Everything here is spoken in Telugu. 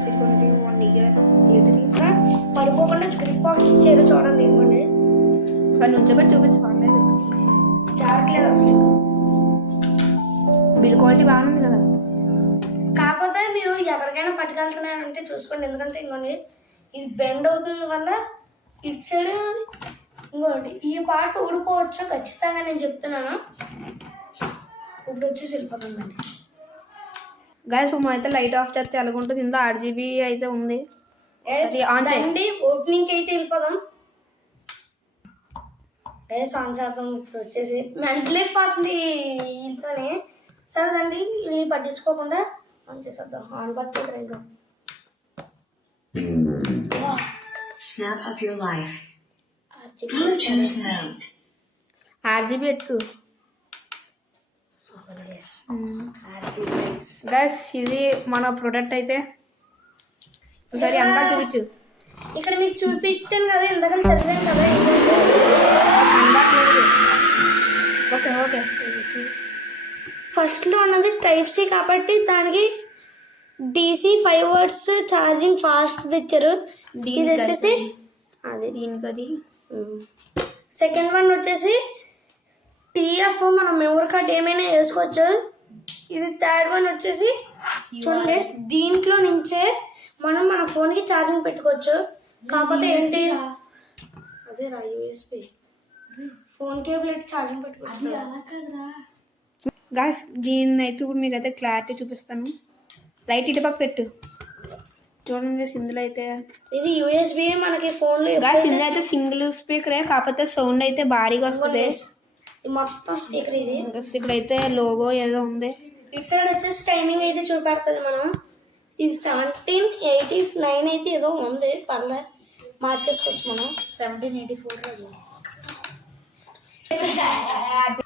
సిలికాన్ 1 ఇయర్ ఏంటిది పడిపోకుండా గ్రిప్ ఇచ్చారు చూడండి. ఇంకోండి కానీ ఉంచబెట్టి చూపించి పర్లేదు, జారట్లేదు అసలు. బిల్ క్వాలిటీ బాగుంది కదా. కాకపోతే మీరు ఎక్కడికైనా పట్టుకెళ్తున్నారంటే చూసుకోండి, ఎందుకంటే ఇంకోండి ఇది బెండ్ అవుతుంది వల్ల ఇటు సైడ్ ఇంకోటి ఈ పార్ట్ ఊడిపోవచ్చు ఖచ్చితంగా, నేను చెప్తున్నాను. ఇప్పుడు వచ్చేసి వెళ్ళిపోతుందండి. గాయస్ మనం అయితే లైట్ ఆఫ్ చేస్తే ఎలాగుంటుంది. ఇందులో 8GB అయితే ఉంది. అండి ఓపెనింగ్ అయితే వెళ్ళిపోదాం. ఆన్ చేద్దాం. ఇప్పుడు వచ్చేసి మెంటలేకపోతుంది వీళ్ళతోనే. సరేదండి వీళ్ళు పట్టించుకోకుండా ఆన్ చేసేద్దాం. ఆన్ పట్టుకుంటారు ఇంకా RGB ఎక్కువ గైస్. ఇది మన ప్రోడక్ట్ అయితే ఒకసారి ఎంత చూపించు. ఇక్కడ మీకు చూపించాను కదా, ఇందాక చదివాను కదా. ఓకే ఓకే ఫస్ట్లో ఉన్నది టైప్ సి కాబట్టి దానికి DC 5 watts ఛార్జింగ్ ఫాస్ట్ తెచ్చారు. ఇది వచ్చేసి అదే దీనికి అది. సెకండ్ వన్ వచ్చేసి TF మనం మెమరీ కార్డ్ ఏమైనా వేసుకోవచ్చు. ఇది థర్డ్ వన్ వచ్చేసి చూడండి, దీంట్లో నుంచే మనం మన ఫోన్కి ఛార్జింగ్ పెట్టుకోవచ్చు. కాకపోతే ఏంటి అదే రా USB ఫోన్ కేబుల్ అయితే ఛార్జింగ్ పెట్టుకోవచ్చు. గాయస్ దీన్ని అయితే ఇప్పుడు మీకు అయితే క్లారిటీ చూపిస్తాను. లైట్ ఇటు పక్క పెట్టు చూడండి. ఇందులో అయితే ఇది USB మనకి ఫోన్లో గాయస్ ఇందులో అయితే సింగిల్ స్పీకరే, కాకపోతే సౌండ్ అయితే భారీగా వస్తుంది. మొత్తం స్పీకర్ ఇది. ఇప్పుడైతే లోగో ఏదో ఉంది. ఇటు సైడ్ వచ్చేసి టైమింగ్ అయితే చూపెడుతుంది. మనం ఇది 1789 అయితే ఏదో ఉంది, పర్లేదు మార్చేసుకోవచ్చు మనం. 1784